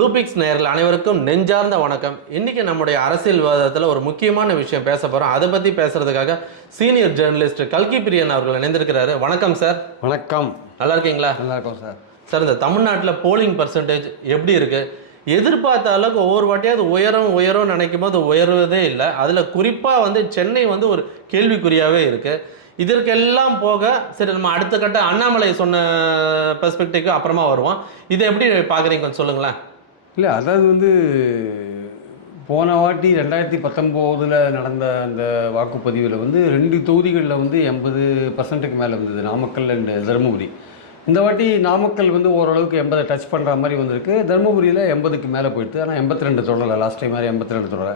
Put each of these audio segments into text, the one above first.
Blue fix நேயர்கள் அனைவருக்கும் நெஞ்சார்ந்த வணக்கம். இன்னைக்கு நம்முடைய அரசியல் விவாதத்தில் ஒரு முக்கியமான விஷயம் பேச போகிறோம் அதை பற்றி பேசுறதுக்காக சீனியர் ஜேர்னலிஸ்ட் கல்கி பிரியன் அவர்கள் இணைந்திருக்கிறாரு. வணக்கம் சார். வணக்கம். நல்லா இருக்கீங்களா? நல்லா இருக்கும் சார். சார் இந்த தமிழ்நாட்டில் போலிங் பர்சன்டேஜ் எப்படி இருக்கு? எதிர்பார்த்த அளவுக்கு ஒவ்வொரு வாட்டியாவது உயரம் உயரம் நினைக்கும் போது உயர்வதே இல்லை. அதில் குறிப்பாக வந்து சென்னை வந்து ஒரு கேள்விக்குறியாகவே இருக்கு. இதற்கெல்லாம் போக சரி நம்ம அடுத்த கட்ட அண்ணாமலை சொன்ன பெர்ஸ்பெக்டிவ்க்கு அப்புறமா வருவோம். இதை எப்படி பார்க்குறீங்க கொஞ்சம் சொல்லுங்களேன். இல்லை அதாவது வந்து போன வாட்டி ரெண்டாயிரத்தி பத்தொம்போதில் நடந்த அந்த வாக்குப்பதிவில் வந்து ரெண்டு தொகுதிகளில் வந்து எண்பது பர்சன்ட்டுக்கு மேலே இருந்தது நாமக்கல் அண்ட் தருமபுரி. இந்த வாட்டி நாமக்கல் வந்து ஓரளவுக்கு எண்பதை டச் பண்ணுற மாதிரி வந்திருக்கு. தருமபுரியில் எண்பதுக்கு மேலே போயிடுது. ஆனால் எண்பத்தி ரெண்டு தொடரலை. லாஸ்ட் டைம் மாதிரி எண்பத்தி ரெண்டு தொடரலை.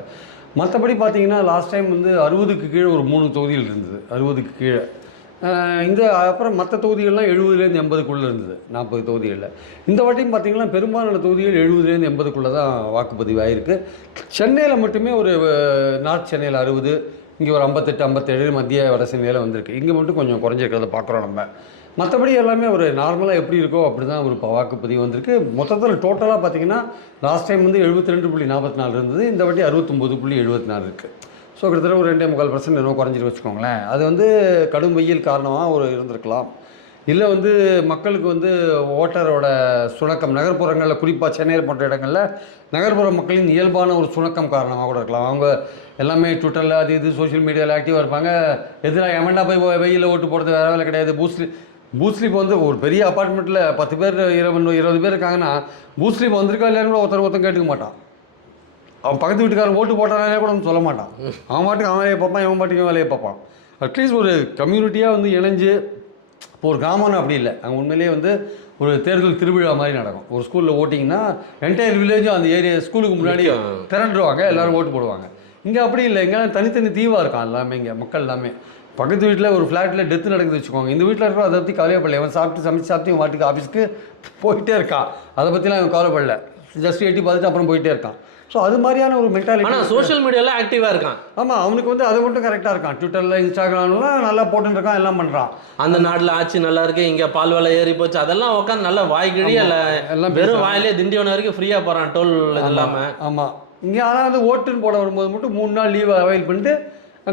மற்றபடி பார்த்தீங்கன்னா லாஸ்ட் டைம் வந்து அறுபதுக்கு கீழே ஒரு மூணு தொகுதிகள் இருந்தது. அறுபதுக்கு கீழே. இந்த அப்புறம் மற்ற தொகுதிகள்லாம் எழுபதுலேருந்து எண்பதுக்குள்ளே இருந்தது நாற்பது தொகுதிகளில். இந்த வாட்டியும் பார்த்தீங்கன்னா பெரும்பாலான தொகுதிகள் எழுபதுலேருந்து எண்பதுக்குள்ளே தான் வாக்குப்பதிவு ஆகிருக்கு சென்னையில் மட்டுமே ஒரு நார்த் சென்னையில் அறுபது இங்கே ஒரு ஐம்பத்தெட்டு ஐம்பத்தேழு மத்திய வட சென்னையில் வந்திருக்கு. இங்கே மட்டும் கொஞ்சம் குறைஞ்சிருக்கிறத பார்க்குறோம் நம்ம. மற்றபடி எல்லாமே ஒரு நார்மலாக எப்படி இருக்கோ அப்படி தான் ஒரு வாக்குப்பதிவு வந்திருக்கு. மொத்தத்தில் டோட்டலாக பார்த்தீங்கன்னா லாஸ்ட் டைம் வந்து எழுபத்தி ரெண்டு புள்ளி நாற்பத்தி நாலு இருந்தது இந்த வாட்டி அறுபத்தொம்போது புள்ளி எழுபத்தி நாலு இருக்குது ஸோ கிட்டத்தட்ட ஒரு ரெண்டே முக்கால் பர்சன்ட் என்னவோ குறைஞ்சிட்டு வச்சுக்கோங்களேன். அது வந்து கடும் வெயில் காரணமாக ஒரு இருந்திருக்கலாம். இல்லை வந்து மக்களுக்கு வந்து ஓட்டரோட சுணக்கம் நகர்ப்புறங்களில் குறிப்பாக சென்னையில் போன்ற இடங்களில் நகர்ப்புற மக்களின் இயல்பான ஒரு சுணக்கம் காரணமாக கூட இருக்கலாம். அவங்க எல்லாமே ட்விட்டரில் அது இது சோஷியல் மீடியாவில் ஆக்டிவாக இருப்பாங்க. எதிராக எவன்டா போய் வெயிலில் ஓட்டு போடுறது வேறு வேலை கிடையாது. பூஸ்லி பூஸ்லிப் வந்து ஒரு பெரிய அப்பார்ட்மெண்ட்டில் பத்து பேர் இருபது இருபது பேர் இருக்காங்கன்னா பூஸ்லிப் வந்திருக்கா இல்லைன்னு கூட ஒருத்தர் ஒருத்தன் கேட்டுக்க மாட்டான். அவன் பக்கத்து வீட்டுக்காரன் ஓட்டு போட்டானே கூட சொல்ல மாட்டான். அவன் பாட்டுக்கு அவன் வேலையை பார்ப்பான் இவன் பாட்டுக்கு இவன் வேலையை பார்ப்பான். அட்லீஸ்ட் ஒரு கம்யூனிட்டியாக வந்து இணைஞ்சு இப்போ ஒரு கிராமம்னு அப்படி இல்லை. அங்கே உண்மையிலேயே வந்து ஒரு தேர்தல் திருவிழா மாதிரி நடக்கும். ஒரு ஸ்கூலில் ஓட்டிங்கன்னா என்டையர் வில்லேஜும் அந்த ஏரியா ஸ்கூலுக்கு முன்னாடி திரண்டுருவாங்க எல்லாரும் ஓட்டு போடுவாங்க. இங்கே அப்படி இல்லை. இங்கே தனித்தனி தீவாக இருக்கான் எல்லாமே இங்கே மக்கள் எல்லாமே. பக்கத்து வீட்டில் ஒரு ஃப்ளாட்டில் டெத்து நடக்குது வச்சுக்கோங்க. இந்த வீட்டில் இருக்கிற அதை பற்றி கவலையப்படல அவன் சாப்பிட்டு சமைச்சு சாப்பிட்டு இவன் வாட்டுக்கு ஆஃபீஸ்க்கு போயிட்டே இருக்கான். அதை பற்றிலாம் அவன் கவலைப்படல. ஜஸ்ட் எட்டி பார்த்துட்டு அப்புறம் போயிட்டே இருக்கான். ஸோ அது மாதிரியான ஒரு மென்டாலிட்டி ஆனால் சோஷியல் மீடியாவில் ஆக்டிவாக இருக்கான். ஆமாம் அவனுக்கு வந்து அது மட்டும் கரெக்டாக இருக்கான். ட்விட்டரில் இன்ஸ்டாகிராம்லாம் நல்லா போட்டுன்னு இருக்கான் எல்லாம் பண்ணுறான் அந்த நாட்டில் ஆட்சி நல்லா இருக்கு இங்கே பால் விலை ஏறி போச்சு அதெல்லாம் உட்காந்து நல்லா வாய்கிழி அல்ல எல்லாம் வெறும் வாயிலே திண்டிவனம் வரைக்கும் ஃப்ரீயாக போகிறான் டோல் இது இல்லாமல் ஆமாம் இங்கே ஆனால் வந்து ஓட்டுன்னு போட வரும்போது மட்டும் மூணு நாள் லீவ் அவைல் பண்ணிட்டு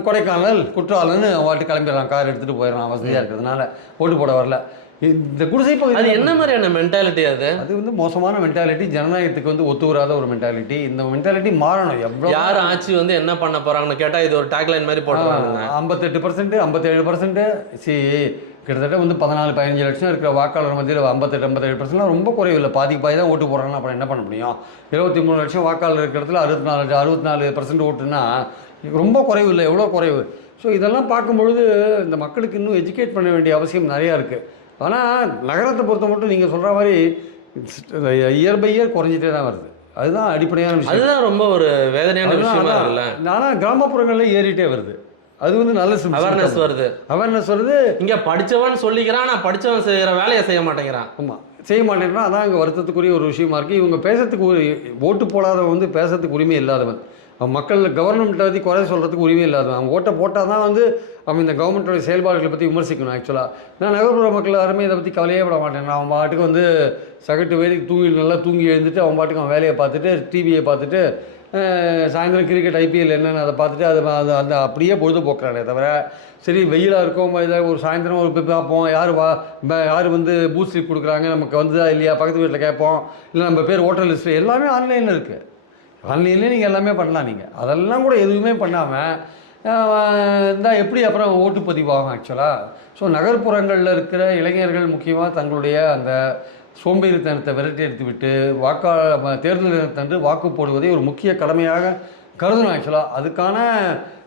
கொடைக்கானல் குற்றாலன்னு வாட்டு கிளம்பிடுறான். கார் எடுத்துகிட்டு போயிடறான். வசதியாக இருக்கிறதுனால ஓட்டு போட வரல. இந்த குடிசை அது பகுதி என்ன மாதிரியான மென்டாலிட்டி அது? அது வந்து மோசமான மென்டாலிட்டி ஜனநாயகத்துக்கு வந்து ஒத்து வராத ஒரு மென்டாலிட்டி இந்த மென்டாலிட்டி மாறணும். எவ்வளோ யார் ஆட்சி வந்து என்ன பண்ண போறாங்கன்னு கேட்டா இது ஒரு டேக்லைன் மாதிரி போட்டுறாங்க ஐம்பத்தெட்டு பர்சன்ட் ஐம்பத்தேழு பர்சன்ட் சி கிட்டத்தட்ட வந்து பதினாலு பதினஞ்சு லட்சம் இருக்கிற வாக்காளர் மத்தியில் ஐம்பத்தெட்டு ஐம்பத்தேழு பர்சன்ட்லாம் ரொம்ப குறைவு இல்லை பாதிக்கு பாதி தான் ஓட்டு போடுறாங்கன்னா அப்புறம் என்ன பண்ண முடியும்? இருபத்தி மூணு லட்சம் வாக்காளர் இருக்கிற இடத்துல அறுபத்தி நாலு அறுபத்தி நாலு பர்சன்ட் ஓட்டுனா ரொம்ப குறைவு இல்லை எவ்வளோ குறைவு? ஸோ இதெல்லாம் பார்க்கும்பொழுது இந்த மக்களுக்கு இன்னும் எஜுகேட் பண்ண வேண்டிய அவசியம் நிறையா இருக்குது ஆனால் நகரத்தை பொறுத்த மட்டும் நீங்கள் சொல்கிற மாதிரி இயர் பை இயர் குறைஞ்சிட்டே தான் வருது. அதுதான் அடிப்படையான விஷயம். அதுதான் ரொம்ப ஒரு வேதனையான விஷயமா இருக்குல்ல? ஆனால் கிராமப்புறங்களில் ஏறிட்டே வருது. அது வந்து நல்ல அவேர்னஸ் வருது. அவேர்னஸ் வருது. இங்க படிச்சவன் சொல்லிக்கிறான் நான் படிச்சவன் செய்யற வேலையை செய்ய மாட்டேங்கிறான். ஆமாம் செய்ய மாட்டேங்கிறான் அதான் இங்கே வருத்தத்துக்குரிய ஒரு விஷயமா இருக்குது இவங்க பேசுறதுக்கு ஒரு ஓட்டு போடாதவன் வந்து பேசுறதுக்கு உரிமை இல்லாதவன். மக்கள் கவர்மெண்ட்டை பற்றி குறை சொல்கிறதுக்கு உரிமை இல்லாத அவன். ஓட்டை போட்டால் தான் வந்து அவன் இந்த கவர்மெண்ட்டோட செயல்பாடுகளை பற்றி விமர்சிக்கணும் ஆக்சுவலாக நான் நகர்ப்புற மக்கள் யாருமே இதை பற்றி கவலையே பட மாட்டேன் அவன் பாட்டுக்கு வந்து சகட்டு வேலைக்கு தூங்கி நல்லா தூங்கி எழுந்துட்டு அவன் பாட்டுக்கு அவன் வேலையை பார்த்துட்டு டிவியை பார்த்துட்டு சாயந்தரம் கிரிக்கெட் ஐபிஎல் என்னென்னு அதை பார்த்துட்டு அது அது அந்த அப்படியே பொழுதுபோக்குறானே தவிர சரி வெயிலாக இருக்கும் இதாக ஒரு சாயந்தரம் ஒரு பார்ப்போம். யார் வா யார் வந்து பூஸ்ட் கொடுக்குறாங்க? நமக்கு வந்ததா இல்லையா? பக்கத்து வீட்டில் கேட்போம். இல்லை நம்ம பேர் ஓட்டர் லிஸ்ட்டு எல்லாமே ஆன்லைனில் இருக்குது ஆன்லைன்லேயே நீங்கள் எல்லாமே பண்ணலாம் நீங்கள் அதெல்லாம் கூட எதுவுமே பண்ணாமல் இருந்தால் எப்படி அப்புறம் ஓட்டுப்பதிவாகும் ஆக்சுவலாக ஸோ நகர்ப்புறங்களில் இருக்கிற இளைஞர்கள் முக்கியமாக தங்களுடைய அந்த சோம்பேறித்தனத்தை விரட்டி எடுத்துவிட்டு வாக்கா தேர்தல் தினத்தன்று வாக்கு போடுவதை ஒரு முக்கிய கடமையாக கருதணும் ஆக்சுவலாக அதுக்கான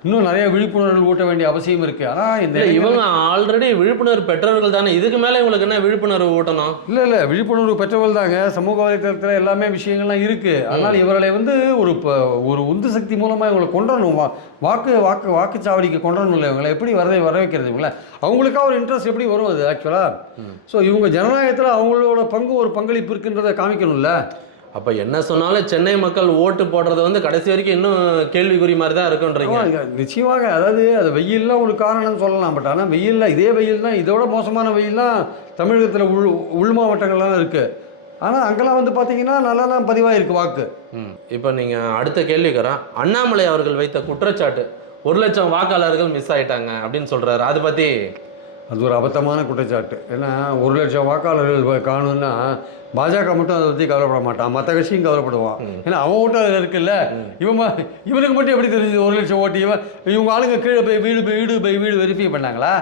இன்னும் நிறைய விழிப்புணர்வு ஊட்ட வேண்டிய அவசியம் இருக்குது ஆனால் இந்த இவங்க ஆல்ரெடி விழிப்புணர்வு பெற்றவர்கள் தானே. இதுக்கு மேல இவங்களுக்கு என்ன விழிப்புணர்வு ஊட்டணும்? இல்லை இல்லை விழிப்புணர்வு பெற்றவர்கள் தாங்க. சமூக வலைத்தளத்தில் எல்லாமே விஷயங்கள்லாம் இருக்குது அதனால் இவர்களை வந்து ஒரு ஒரு உந்து சக்தி மூலமாக இவங்களை கொண்டுறணும் வா வாக்கு வாக்கு வாக்குச்சாவடிக்கு கொண்டுறணும் இல்லை. இவங்களை எப்படி வர வர வைக்கிறது இவங்கள? அவங்களுக்கா ஒரு இன்ட்ரெஸ்ட் எப்படி வரும் அது ஆக்சுவலாக ஸோ இவங்க ஜனநாயகத்தில் அவங்களோட பங்கு ஒரு பங்களிப்பு இருக்குன்றதை காமிக்கணும்ல? அப்ப என்ன சொன்னாலும் சென்னை மக்கள் ஓட்டு போடுறது வந்து கடைசி வரைக்கும் இன்னும் கேள்விக்குறி மாதிரி தான் இருக்குன்றீங்க. நிச்சயமாக. அதாவது அது வெயில்லாம் ஒரு காரணம்னு சொல்லலாம். பட் ஆனால் வெயிலில் இதே வெயில் தான் இதோட மோசமான வெயில்லாம் தமிழகத்தில் உள் உள் மாவட்டங்கள்லாம் இருக்குது ஆனால் அங்கெல்லாம் வந்து பார்த்தீங்கன்னா நல்லாலாம் பதிவாயிருக்கு வாக்கு. ம். இப்போ நீங்கள் அடுத்த கேள்விக்கிறோம் அண்ணாமலை அவர்கள் வைத்த குற்றச்சாட்டு ஒரு லட்சம் வாக்காளர்கள் மிஸ் ஆயிட்டாங்க அப்படின்னு சொல்றாரு. அதை பத்தி அது ஒரு அபத்தமான குற்றச்சாட்டு. ஏன்னா ஒரு லட்சம் வாக்காளர்கள் காணும்னா பாஜக மட்டும் அதை பற்றி கவலைப்பட மாட்டான். மற்ற கட்சியும் கவலைப்படுவான். ஏன்னா அவன் ஓட்டு அதில் இருக்குல்ல இவன் இவனுக்கு மட்டும் எப்படி தெரிஞ்சது? ஒரு லட்சம் ஓட்டு இவன் இவங்க ஆளுங்க கீழே போய் வீடு போய் வீடு போய் வீடு வெரிஃபை பண்ணாங்களா?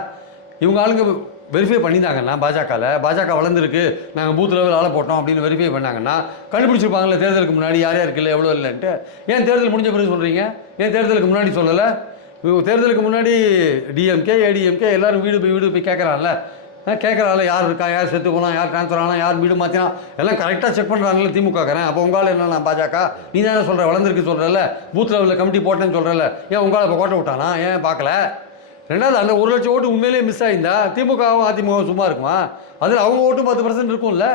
இவங்க ஆளுங்க வெரிஃபை பண்ணியிருந்தாங்கன்னா பாஜகவில் பாஜக வளர்ந்துருக்கு. நாங்கள் பூத் லெவல் ஆளை போட்டோம் அப்படின்னு வெரிஃபை பண்ணாங்கன்னா கண்டுபிடிச்சிருப்பாங்கல்ல தேர்தலுக்கு முன்னாடி. யார் யாருக்கு இல்லை எவ்வளோ இல்லைன்ட்டு. ஏன் தேர்தல் முடிஞ்ச பிறகு சொல்கிறீங்க ஏன் தேர்தலுக்கு முன்னாடி சொல்லலை? தேர்தலுக்கு முன்னாடி டிஎம்கே ஏடிஎம்கே எல்லோரும் வீடு போய் வீடு போய் கேட்குறான்ல கேட்குறாள் யார் இருக்கா யார் செத்து போனா யார் ட்ரான்ஸ்ஃபர் ஆனால் யார் வீடு மாற்றினா எல்லாம் கரெக்டாக செக் பண்ணுறாங்கல்ல திமுகக்கிறேன் அப்போ உங்களால் என்ன நான் பாஜக? நீ தானே சொல்கிற வளர்ந்துருக்கு சொல்கிறல்ல பூத் லெவலில் கமிட்டி போட்டேன்னு சொல்கிறல்ல ஏன் உங்களால் இப்போ கோட்டை விட்டானா? ஏன் பார்க்கல? ரெண்டாவது அந்த ஒரு லட்சம் ஓட்டு உண்மையிலேயே மிஸ் ஆயிருந்தா திமுகவும் அதிமுகவும் சும்மா இருக்குமா? அதில் அவங்க ஓட்டும் பத்து பர்சன்ட் இருக்கும்ல?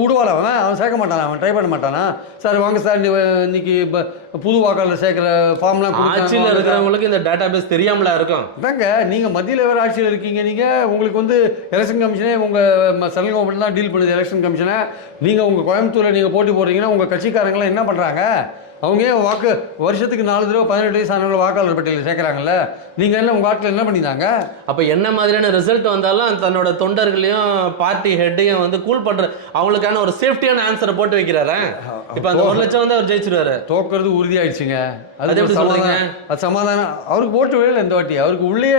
விடுவாள் அவன்? அவன் சேர்க்க மாட்டானா? அவன் ட்ரை பண்ண மாட்டானா? சார் வாங்க சார் இன்னி- இன்னைக்கு இப்போ புது வாக்காளர் சேர்க்குற ஃபார்ம்லாம் ஆட்சியில் இருக்கிறவங்களுக்கு இந்த டேட்டா பேஸ் தெரியாமலா இருக்கும். அதாங்க நீங்கள் மத்தியில் வேறு ஆட்சியில் இருக்கீங்க நீங்கள் உங்களுக்கு வந்து எலெக்ஷன் கமிஷனே உங்கள் சென்ட்ரல் கவர்மெண்ட் தான் டீல் பண்ணுது எலெக்ஷன் கமிஷனை நீங்கள் உங்கள் கோயம்புத்தூரில் நீங்கள் போட்டி போடுறீங்கன்னா உங்கள் கட்சிக்காரங்களாம் என்ன பண்ணுறாங்க அவங்க ஏன் வாக்கு வருஷத்துக்கு நாலு தடவை பதினெட்டு வயசு ஆனவங்க வாக்காளர் பட்டியலில் சேர்க்குறாங்கல்ல? நீங்கள் என்ன உங்கள் ஆட்டில் என்ன பண்ணியிருந்தாங்க? அப்ப என்ன மாதிரியான ரிசல்ட் வந்தாலும் தன்னோட தொண்டர்களையும் பார்ட்டி ஹெட்டையும் வந்து கூல் பண்ற அவங்களுக்கான ஒரு சேஃப்டியான ஆன்சரை போட்டு வைக்கிறாரு. இப்ப அந்த ஒரு லட்சம் வந்து அவர் ஜெயிச்சிருவாரு. தோக்கிறது உறுதியாயிடுச்சுங்க. அது எப்படி? சமாதானம் அது சமாதானம் அவருக்கு ஓட்டு விழல இந்த வாட்டி. அவருக்கு உள்ளே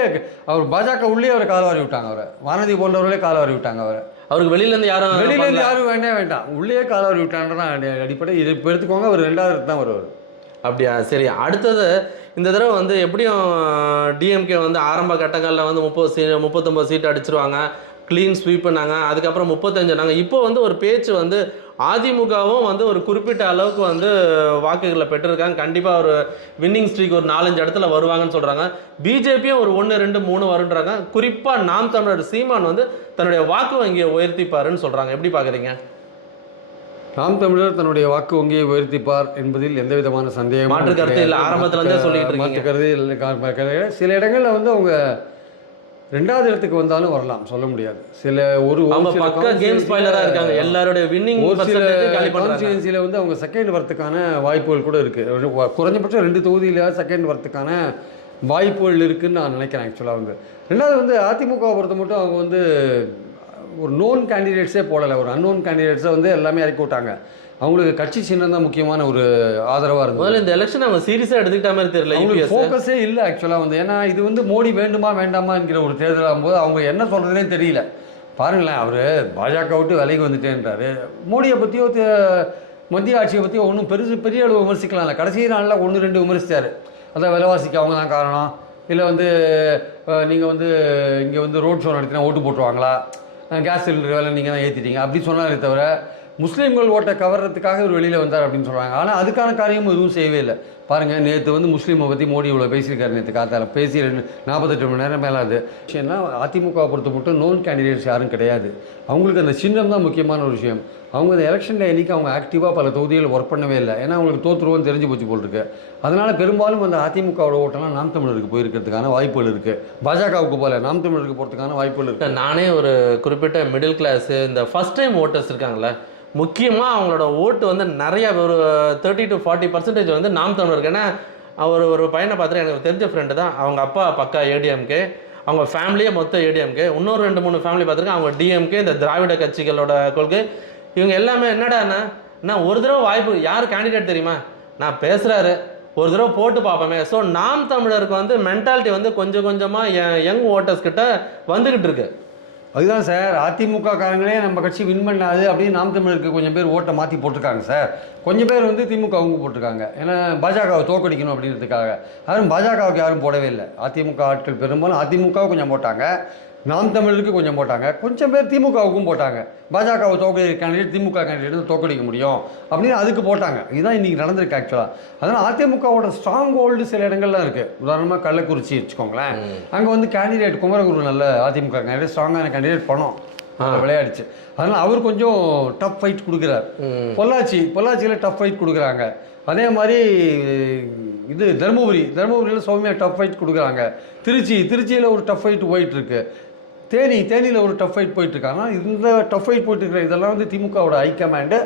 அவர் பாஜக உள்ளே அவரை காலவாரி விட்டாங்க அவரை. வானதி போன்றவர்களே காலவாரி விட்டாங்க அவரை. அவருக்கு வெளியில இருந்து யாரும் வெளியில இருந்து பண்ணல. யாரும் வேண்டே வேண்டாம் உள்ளே காலவாரி விட்டான்றதான் அடி- அடிப்படை இது இப்போ எடுத்துக்கோங்க அவர் ரெண்டாவது தான் வருவார். அப்படியா? சரி. அடுத்தது இந்த தடவை வந்து எப்படியும் டிஎம்கே வந்து ஆரம்ப கட்டங்களில் வந்து முப்பது சீ முப்பத்தொம்பது சீட் அடிச்சிருவாங்க. க்ளீன் ஸ்வீப்புனாங்க அதுக்கப்புறம் முப்பத்தஞ்சுனாங்க இப்போ வந்து ஒரு பேச்சு வந்து அதிமுகவும் வந்து ஒரு குறிப்பிட்ட அளவுக்கு வந்து வாக்குகளை பெற்றிருக்காங்க கண்டிப்பாக ஒரு வின்னிங் ஸ்ட்ரீக் ஒரு நாலஞ்சு இடத்துல வருவாங்கன்னு சொல்கிறாங்க பிஜேபியும் ஒரு ஒன்று ரெண்டு மூணு வருன்றாங்க குறிப்பாக நாம் தமிழர் சீமான் வந்து தன்னுடைய வாக்கு வங்கியை உயர்த்திப்பாருன்னு சொல்கிறாங்க எப்படி பார்க்குறீங்க நாம் தமிழர் தன்னுடைய வாக்கு வங்கியை உயர்த்திப்பார் என்பதில் எந்த விதமான சந்தேகமும் மாற்று கருத்து இல்லை. ஆரம்பத்துல இருந்தே சொல்லிட்டு இருக்கீங்க. மாற்று கருத்து. சில இடங்கள்ல வந்து அவங்க ரெண்டாவது இடத்துக்கு வந்தாலும் வரலாம் சொல்ல முடியாது. சில ஒரு பக்க கேம் ஸ்பாய்லராக இருக்காங்க. எல்லாருடைய வின்னிங் ஒரு சில கான்ஸ்டியூன்சியில் வந்து அவங்க செகண்ட் வரத்துக்கான வாய்ப்புகள் கூட இருக்குது குறைஞ்சபட்சம் ரெண்டு தொகுதியில் செகண்ட் வரத்துக்கான வாய்ப்புகள் இருக்குன்னு நான் நினைக்கிறேன் ஆக்சுவலாக வந்து. ரெண்டாவது வந்து அதிமுக பொறுத்த மட்டும் அவங்க வந்து ஒரு நோன் கேண்டிடேட்ஸே போடலை. ஒரு அன்னோன் கேண்டிடேட்ஸை வந்து எல்லாமே இறக்கி விட்டாங்க. அவங்களுக்கு கட்சி சின்னம் தான் முக்கியமான ஒரு ஆதரவாக இருந்தது. முதல்ல இந்த எலெக்ஷன் அவங்க சீரியஸா எடுத்துக்கிட்ட மாதிரி தெரியல அவங்களுக்கு. ஃபோக்கஸே இல்லை ஆக்சுவலாக வந்து. ஏன்னா இது வந்து மோடி வேண்டுமா வேண்டாமா என்கிற ஒரு தேர்தல் ஆகும்போது அவங்க என்ன சொல்கிறதுனே தெரியல. பாருங்களேன் அவர் பாஜக விட்டு விலைக்கு வந்துட்டேன்றாரு. மோடியை பற்றியோ மத்திய ஆட்சியை பற்றியோ ஒன்றும் பெருசு பெரிய அளவு விமர்சிக்கலாம்ல. கடைசி நாளில் ஒன்று ரெண்டு விமர்சித்தார் அதான் விலைவாசிக்கு அவங்க தான் காரணம். இல்லை வந்து நீங்கள் வந்து இங்கே வந்து ரோட் ஷோ நடத்தினா ஓட்டு போட்டுருவாங்களா? கேஸ் சிலிண்டர் வேலை நீங்கள் தான் ஏற்றிட்டீங்க அப்படி சொன்னாரே தவிர முஸ்லீம்கள் ஓட்டை கவர்றதுக்காக இவர் வெளியில் வந்தார் அப்படின்னு சொல்கிறாங்க ஆனால் அதுக்கான காரியமும் எதுவும் செய்யவே இல்லை. பாருங்கள் நேற்று வந்து முஸ்லீமை பற்றி மோடி இவ்வளோ பேசியிருக்காரு நேற்று காத்தால. பேசி ரெண்டு நாற்பத்தெட்டு மணி நேரம் மேலே அது விஷயம்னா அதிமுகவை பொறுத்த மட்டும் நோன் கேண்டிடேட்ஸ் யாரும் கிடையாது. அவங்களுக்கு அந்த சின்னம் தான் முக்கியமான ஒரு விஷயம். அவங்க இந்த எலெக்ஷன் அன்னைக்கு அவங்க ஆக்டிவாக பல தொகுதிகளில் ஒர்க் பண்ணவே இல்லை. ஏன்னா அவங்களுக்கு தோற்றுருவோம் தெரிஞ்சு போச்சு போல் இருக்கு அதனால் பெரும்பாலும் அந்த அதிமுகவோட ஓட்டெல்லாம் நாம் தமிழருக்கு போயிருக்கிறதுக்கான வாய்ப்புகள் இருக்குது பாஜகவுக்கு போல நாம் தமிழருக்கு போகிறதுக்கான வாய்ப்புகள் இருக்குது நானே ஒரு குறிப்பிட்ட மிடில் கிளாஸு இந்த ஃபர்ஸ்ட் டைம் ஓட்டர்ஸ் இருக்காங்களே முக்கியமாக அவங்களோட ஓட்டு வந்து நிறைய ஒரு தேர்ட்டி டு ஃபார்ட்டி பர்சன்டேஜ் வந்து நாம் தமிழருக்கு ஏன்னா அவர் ஒரு பையனை பார்த்துட்டு எனக்கு தெரிஞ்ச ஃப்ரெண்டு தான். அவங்க அப்பா பக்கா ஏடிஎம்கே அவங்க ஃபேமிலியே மொத்த ஏடிஎம்கே இன்னொரு ரெண்டு மூணு ஃபேமிலி பார்த்துருக்கேன். அவங்க டிஎம்கே இந்த திராவிட கட்சிகளோட கொள்கை. இவங்க எல்லாமே என்னடாண்ணா நான் ஒரு தடவை வாய்ப்பு யார் கேண்டிடேட் தெரியுமா? நான் பேசுகிறாரு ஒரு தடவை போட்டு பார்ப்போமே. ஸோ நாம் தமிழருக்கு வந்து மென்டாலிட்டி வந்து கொஞ்சம் கொஞ்சமாக யங் ஓட்டர்ஸ் கிட்ட வந்துக்கிட்டு இருக்கு. அதுதான் சார் அதிமுக காரங்களே நம்ம கட்சி வின் பண்ணாது அப்படின்னு நாம் தமிழருக்கு கொஞ்சம் பேர் ஓட்டை மாற்றி போட்டிருக்காங்க சார். கொஞ்சம் பேர் வந்து திமுக அவங்க போட்டிருக்காங்க. ஏன்னா பாஜகவை தோக்கடிக்கணும் அப்படின்றதுக்காக. யாரும் பாஜகவுக்கு யாரும் போடவே இல்லை. அதிமுக ஆட்கள் பெரும்பாலும் அதிமுக கொஞ்சம் போட்டாங்க. நாம் தமிழருக்கு கொஞ்சம் போட்டாங்க. கொஞ்சம் பேர் திமுகவுக்கும் போட்டாங்க. பாஜகவை தோக்கடி கேண்டிடேட் திமுக கேண்டிடேட் தோக்கடிக்க முடியும் அப்படின்னு அதுக்கு போட்டாங்க. இதுதான் இன்றைக்கி நடந்திருக்கு ஆக்சுவலாக அதனால் அதிமுகவோட ஸ்ட்ராங் ஹோல்டு சில இடங்கள்லாம் இருக்குது உதாரணமாக கள்ளக்குறிச்சி வச்சுக்கோங்களேன். அங்கே வந்து கேண்டிடேட் குமரகுரு நல்ல அதிமுக கேண்டிடேட் ஸ்ட்ராங்கான கேண்டிடேட் பணம். விளையாடிச்சு. அதனால் அவர் கொஞ்சம் டஃப் ஃபைட் கொடுக்குறார். பொள்ளாச்சி பொள்ளாச்சியில் டஃப் ஃபைட் கொடுக்குறாங்க. அதே மாதிரி இது தருமபுரி தருமபுரியில் சௌமியா டஃப் ஃபைட் கொடுக்குறாங்க. திருச்சி திருச்சியில் ஒரு டஃப் ஃபைட் போயிட்டு இருக்கு. தேனி தேனியில் ஒரு டஃப் ஃபைட் போயிட்டு இருக்காங்க இந்த டஃப் ஃபைட் போயிட்டு இருக்கிற இதெல்லாம் வந்து திமுகவோட ஹைகமாண்டு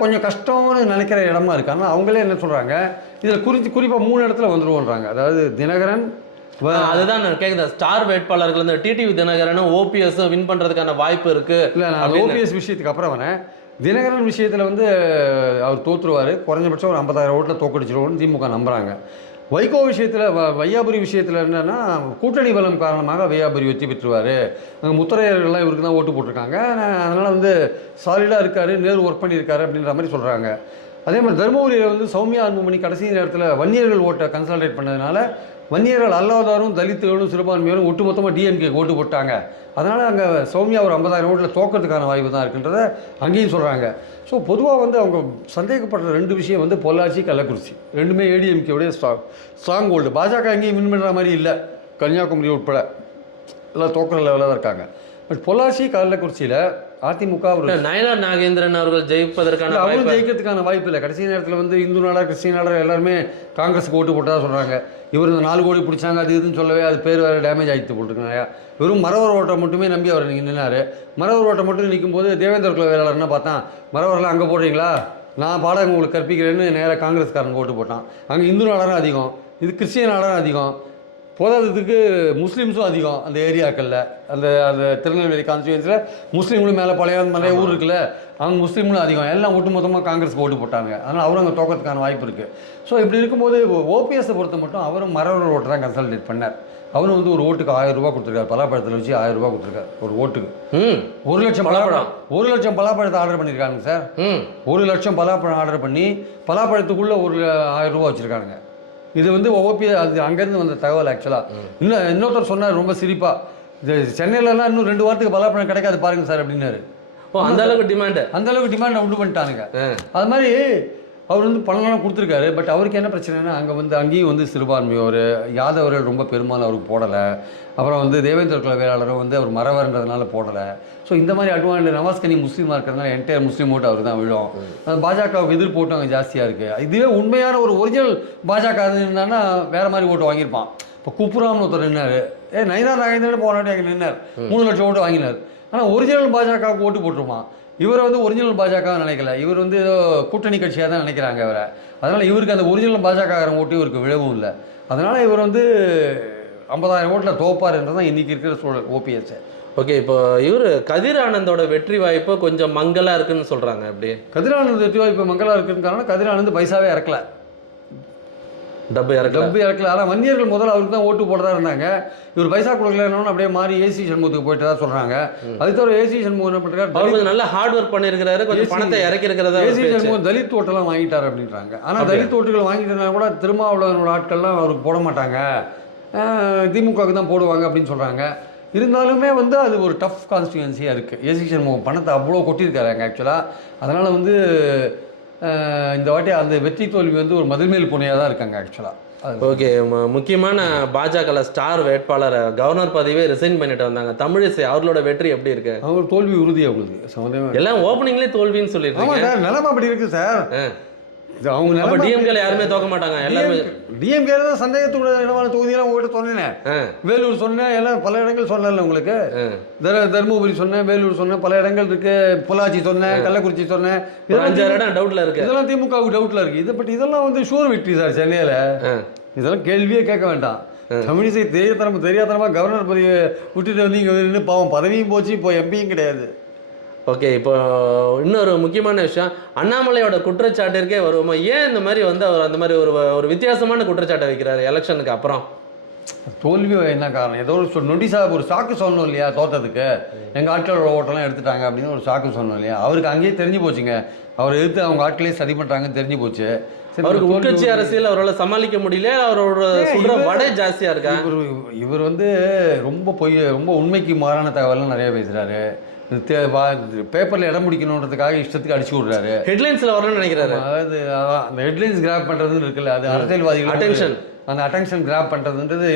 கொஞ்சம் கஷ்டம்னு நினைக்கிற இடமா இருக்காங்க. அவங்களே என்ன சொல்கிறாங்க இதில் குறித்து குறிப்பாக மூணு இடத்துல வந்துருவோன்றாங்க. அதாவது தினகரன் அதுதான் கேக்குறேன் ஸ்டார் வேட்பாளர்கள் இந்த டிடிவி தினகரனும் ஓபிஎஸ் வின் பண்றதுக்கான வாய்ப்பு இருக்கு இல்லை நான். ஓபிஎஸ் விஷயத்துக்கு அப்புறம் வரேன். தினகரன் விஷயத்தில் வந்து அவர் தோற்றுருவார் குறைஞ்சபட்சம் ஒரு ஐம்பதாயிரம் ஓட்டில் தோக்கடிச்சிருவோம்னு திமுக நம்புகிறாங்க வைகோ விஷயத்தில் வ வையாபுரி விஷயத்தில் என்னென்னா கூட்டணி பலம் காரணமாக வையாபுரி வெற்றி பெற்றுவார் அங்கே முத்தரையர்கள்லாம் இவருக்கு தான் ஓட்டு போட்டிருக்காங்க. அதனால் வந்து சாலிடாக இருக்கார் நேரு ஒர்க் பண்ணியிருக்காரு அப்படின்ற மாதிரி சொல்கிறாங்க அதே மாதிரி தருமபுரியில் வந்து சௌமியா அன்புமணி கடைசி நேரத்தில் வன்னியர்கள் ஓட்டை கன்சால்டேட் பண்ணதுனால வன்னியர்கள் அல்லாதாரும் தலித்துகளும் சிறுபான்மையோரும் ஒட்டுமொத்தமாக டிஎம்கே ஓட்டு போட்டாங்க. அதனால் அங்கே சௌமியா ஒரு ஐம்பதாயிரம் ஓட்டில் தோக்கிறதுக்கான வாய்ப்பு தான் இருக்குன்றத அங்கேயும் சொல்கிறாங்க ஸோ பொதுவாக வந்து அவங்க சந்தேகப்படுற ரெண்டு விஷயம் வந்து பொள்ளாச்சி கள்ளக்குறிச்சி. ரெண்டுமே ஏடிஎம்கேவுடைய ஸ்ட்ராங் ஸ்ட்ராங் ஹோல்டு பாஜக எங்கேயும் வின் பண்ணுற மாதிரி இல்லை. கன்னியாகுமரி உட்பட. எல்லாம் தோக்கிற லெவலில் தான் இருக்காங்க. பட் பொள்ளாச்சி கள்ளக்குறிச்சியில் அதிமுக ஒரு நயனார் நாகேந்திரன் அவர்கள் ஜெயிப்பதற்கான அவரும் ஜெயிக்கிறதுக்கான வாய்ப்பு இல்லை. கடைசி நேரத்தில் வந்து இந்து நாடா கிறிஸ்டின் நாடா எல்லாருமே காங்கிரஸுக்கு ஓட்டு போட்டதா சொல்கிறாங்க இவர் இந்த நாலு கோடி பிடிச்சாங்க அது இதுன்னு சொல்லவே அது பேர் வேறு டேமேஜ் ஆகிட்டு போட்டுருக்காங்க வெறும் மரவர் ஓட்டை மட்டுமே நம்பி அவர் நின்னார். மரவர் ஓட்டை மட்டும் நிற்கும் போது தேவேந்திர குல வேளாளர் என்ன பார்த்தான் மரவரெல்லாம் அங்கே போடுறீங்களா? நான் பாடம் உங்களுக்கு கற்பிக்கிறேன்னு நேராக காங்கிரஸ்காரங்க ஓட்டு போட்டான். அங்கே இந்து நாடாரும் அதிகம். இது கிறிஸ்டியன் நாடாரும் அதிகம். போதாததுக்கு முஸ்லீம்ஸும் அதிகம் அந்த ஏரியாக்களில். அந்த அந்த திருநெல்வேலி கான்ஸ்டியூன்ஸில் முஸ்லீம்களும் மேலே பழைய நிறைய ஊர் இருக்குல்ல அவங்க முஸ்லீம்களும் அதிகம். எல்லாம் ஒட்டு மொத்தமாக காங்கிரஸ்க்கு ஓட்டு போட்டாங்க. அதனால் அவரும் அங்கே தோக்கத்துக்கான வாய்ப்பு இருக்குது ஸோ இப்படி இருக்கும்போது ஓபிஎஸ்ஸை பொறுத்த மட்டும் அவரும் மரவர் ஓட்டு தான் கன்சல்டேட் பண்ணார். அவரும் வந்து ஒரு ஓட்டுக்கு ஆயிரம் ரூபாய் கொடுத்துருக்காரு. பலாப்பழத்தில் வச்சு ஆயிரம் ரூபாய் கொடுத்துருக்காரு. ஒரு ஓட்டுக்கு. ஒரு லட்சம் பலாப்பழம். ஒரு லட்சம் பலாப்பழத்தை ஆர்டர் பண்ணியிருக்காங்க சார். ம். ஒரு லட்சம் பலாப்பழம் ஆர்டர் பண்ணி பலாப்பழத்துக்குள்ளே ஒரு ஆயிரம் ரூபா வச்சுருக்கானுங்க. இது வந்து ஓபி அது அங்கேருந்து வந்த தகவல் ஆக்சுவலாக இன்னும் இன்னொருத்தர் சொன்னார் ரொம்ப சிரிப்பாக இது சென்னையிலலாம் இன்னும் ரெண்டு வாரத்துக்கு பலாப்பழம் கிடைக்காது பாருங்க சார் அப்படின்னாரு. ஓ அந்த அளவுக்கு டிமாண்ட் அந்த அளவுக்கு டிமாண்டை உண்டு பண்ணிட்டானுங்க. அது மாதிரி அவர் வந்து பணம்லாம் கொடுத்துருக்காரு. பட் அவருக்கு என்ன பிரச்சனைனா அங்கே வந்து அங்கேயும் வந்து சிறுபான்மையோர் யாதவர்கள் ரொம்ப பெரும்பாலும் அவருக்கு போடலை. அப்புறம் வந்து தேவேந்திர குல வேளாளரும் வந்து அவர் மறவர்ன்றதுனால போடலை. ஸோ இந்த மாதிரி அட்வான்டேஜ் நவாஸ்கனி முஸ்லீமாக இருக்கிறதுனால என்டையர் முஸ்லீம் ஓட்டு அவர் தான் விழும் பாஜகவுக்கு எதிர்ப்பு ஓட்டும் அங்கே ஜாஸ்தியாக இருக்குது இதுவே உண்மையான ஒரு ஒரிஜினல் பாஜக இருந்தான்னா வேறு மாதிரி ஓட்டு வாங்கியிருப்பான். இப்போ குப்புராம்னு ஒருத்தர் நின்னார். ஏ நயினா நாகேந்திரன் போன வாட்டி அங்கே நின்னார். மூணு லட்சம் ஓட்டு வாங்கினார். ஆனால் ஒரிஜினல் பாஜகவுக்கு ஓட்டு போட்டுருப்பான். இவர் வந்து ஒரிஜினல் பாஜக நினைக்கல. இவர் வந்து ஏதோ கூட்டணி கட்சியாக தான் நினைக்கிறாங்க இவரை. அதனால் இவருக்கு அந்த ஒரிஜினல் பாஜககாரன் ஓட்டு இவருக்கு விழவும் இல்லை. அதனால் இவர் வந்து ஐம்பதாயிரம் ஓட்டில் தோப்பார் தான் இன்றைக்கி இருக்கிற சூழல் ஓபிஎஸ் ஓகே இப்போ இவர் கதிர் ஆனந்தோட வெற்றி வாய்ப்பு கொஞ்சம் மங்கலா இருக்குன்னு சொல்றாங்க அப்படி கதிரானந்த் வெற்றி வாய்ப்பு மங்களா இருக்குன்னு காரணம் கதிரானந்த் பைசாவே இறக்கல. டப்பு இறக்கல. டப்பு இறக்கல. ஆனால் வன்னியர்கள் முதல்ல அவருக்கு தான் ஓட்டு போட்டதா இருந்தாங்க. இவர் பைசா கொடுக்கலன்னு அப்படியே மாறி ஏசி சண்முகத்துக்கு போயிட்டு தான் சொல்கிறாங்க அது தவிர ஏசி சண்முகம் என்ன அவர் பண்ணுறாரு கொஞ்சம் நல்லா ஹார்ட் ஒர்க் பண்ணிருக்கிறாரு கொஞ்சம் பணத்தை இறக்கி இருக்கிறதா ஏசி சண்முகம் தலித் ஓட்டெல்லாம் வாங்கிட்டார் அப்படின்றாங்க. ஆனால் தலித் ஓட்டுகள் வாங்கிட்டதுனால கூட திருமாவளவனோட ஆட்கள்லாம் அவருக்கு போட மாட்டாங்க. திமுகவுக்கு தான் போடுவாங்க அப்படின்னு சொல்கிறாங்க இருந்தாலுமே வந்து அது ஒரு டஃப் கான்ஸ்டியூன்சியாக இருக்குது ஏசி சண்முகம் பணத்தை அவ்வளோ கொட்டியிருக்காரு அங்கே ஆக்சுவலாக அதனால் வந்து இந்த வாட்டி அந்த வெற்றி தோல்வி வந்து ஒரு மதில்மேல் புனையாக தான் இருக்காங்க ஆக்சுவலாக ஓகே முக்கியமான பாஜக ஸ்டார் வேட்பாளர் கவர்னர் பதவியே ரிசைன் பண்ணிட்டு வந்தாங்க. தமிழிசை அவர்களோட வெற்றி எப்படி இருக்கு? அவங்க தோல்வி உறுதி அவங்களுக்கு எல்லாம் ஓப்பனிங்லேயே தோல்வின்னு சார் நிலைமை அப்படி இருக்குது சார். இது அவங்க அப்ப டிஎம்கேல யாருமே தோக்க மாட்டாங்க? எல்லாருமே டிஎம்கே தான் சந்தேகத்தோட இடமான தொகுதியெல்லாம் உங்கள்கிட்ட சொன்னேன். வேலூர் சொன்னேன் எல்லாம் பல இடங்கள் சொன்னேன்ல உங்களுக்கு. தர தருமபுரி சொன்னேன் வேலூர் சொன்னேன் பல இடங்கள் இருக்கு. பொள்ளாச்சி சொன்னேன் கள்ளக்குறிச்சி சொன்னேன். அஞ்சாறு இடம் டவுட்ல இருக்கு. இதெல்லாம் திமுகவுக்கு டவுட்ல இருக்கு. இது பட் இதெல்லாம் வந்து ஷூர் விக்ட்ரி சார் சென்னையில. இதெல்லாம் கேள்வியே கேட்க வேண்டாம். தமிழிசை தெரியாதனமா தெரியாதனமா கவர்னர் பதவியை விட்டுட்டு வந்து இங்க நின்று பாவம் பதவியும் போச்சு இப்போ எம்பியும் கிடையாது. ஓகே இப்போ இன்னொரு முக்கியமான விஷயம் அண்ணாமலையோட குற்றச்சாட்டிற்கே வருவோமா? ஏன் இந்த மாதிரி வந்து அவர் அந்த மாதிரி ஒரு ஒரு வித்தியாசமான குற்றச்சாட்டை வைக்கிறாரு எலெக்ஷனுக்கு அப்புறம்? தோல்வி என்ன காரணம்? ஏதோ ஒரு நொடிசா ஒரு சாக்கு சொல்லணும் இல்லையா தோத்ததுக்கு? எங்கள் ஆட்களோட ஓட்டெல்லாம் எடுத்துட்டாங்க அப்படின்னு ஒரு சாக்கு சொல்லணும் இல்லையா? அவருக்கு அங்கேயே தெரிஞ்சு போச்சுங்க. அவர் எதிர்த்து அவங்க ஆட்களே சரி பண்ணுறாங்கன்னு தெரிஞ்சு போச்சு. அவருக்கு உட்கட்சி அரசியல் அவரால் சமாளிக்க முடியல அவரோட இவர் வடை ஜாஸ்தியா இருக்கா? இவர் இவர் வந்து ரொம்ப பொய் ரொம்ப உண்மைக்கு மாறான தகவல்லாம் நிறைய பேசுகிறாரு பேப்பரில் இடம் பிடிக்கணுன்றதுக்காக இஷ்டத்துக்கு அடிச்சு விடுறாரு. ஹெட்லைன்ஸ்ல வரணும்னு நினைக்கிறாரு. அதாவது அந்த ஹெட்லைன்ஸ் கிராப் பண்ணுறதுன்னு இருக்குல்ல அது அரசியல்வாதிகள் Attention. அந்த அட்டென்ஷன் கிராப் பண்ணுறதுன்றது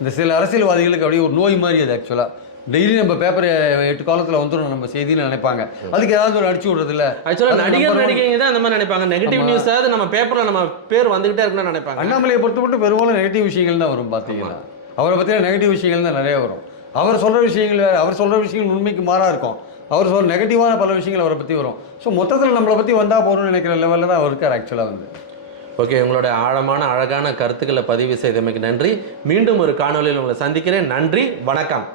இந்த சில அரசியல்வாதிகளுக்கு அப்படியே ஒரு நோய் மாதிரி அது ஆக்சுவலாக டெய்லி நம்ம பேப்பர் எட்டு காலத்தில் வந்துடும் நம்ம செய்தின்னு நினைப்பாங்க. அதுக்கு ஏதாவது ஒரு அடிச்சு விடுறது இல்ல ஆக்சுவலா அது நடிகர். நடிகைங்க தான் அந்த மாதிரி நினைப்பாங்க. நெகட்டிவ் நியூஸ் ஆகுது நம்ம பேப்பர்ல நம்ம பேர் வந்துகிட்டே இருக்குன்னு நினைப்பாங்க. அண்ணாமலையை பொறுத்த மட்டும் பெரும்பாலும் நெகட்டிவ் விஷயங்கள் தான் வரும் பார்த்தீங்கன்னா அவரை பற்றின நெகட்டிவ் விஷயங்கள் தான் நிறைய வரும். அவர் சொல்கிற விஷயங்கள் வேறு அவர் சொல்கிற விஷயங்கள் உண்மைக்கு மாறாக இருக்கும். அவர் சொல்கிற நெகட்டிவான பல விஷயங்கள் அவரை பற்றி வரும். ஸோ மொத்தத்தில் நம்மளை பற்றி வந்தால் போகணும்னு நினைக்கிற லெவலில் தான் அவர் இருக்கார் ஆக்சுவலாக வந்து. ஓகே உங்களுடைய ஆழமான அழகான கருத்துக்களை பதிவு செய்தமைக்கு நன்றி. மீண்டும் ஒரு காணொலியில் உங்களை சந்திக்கிறேன். நன்றி வணக்கம்.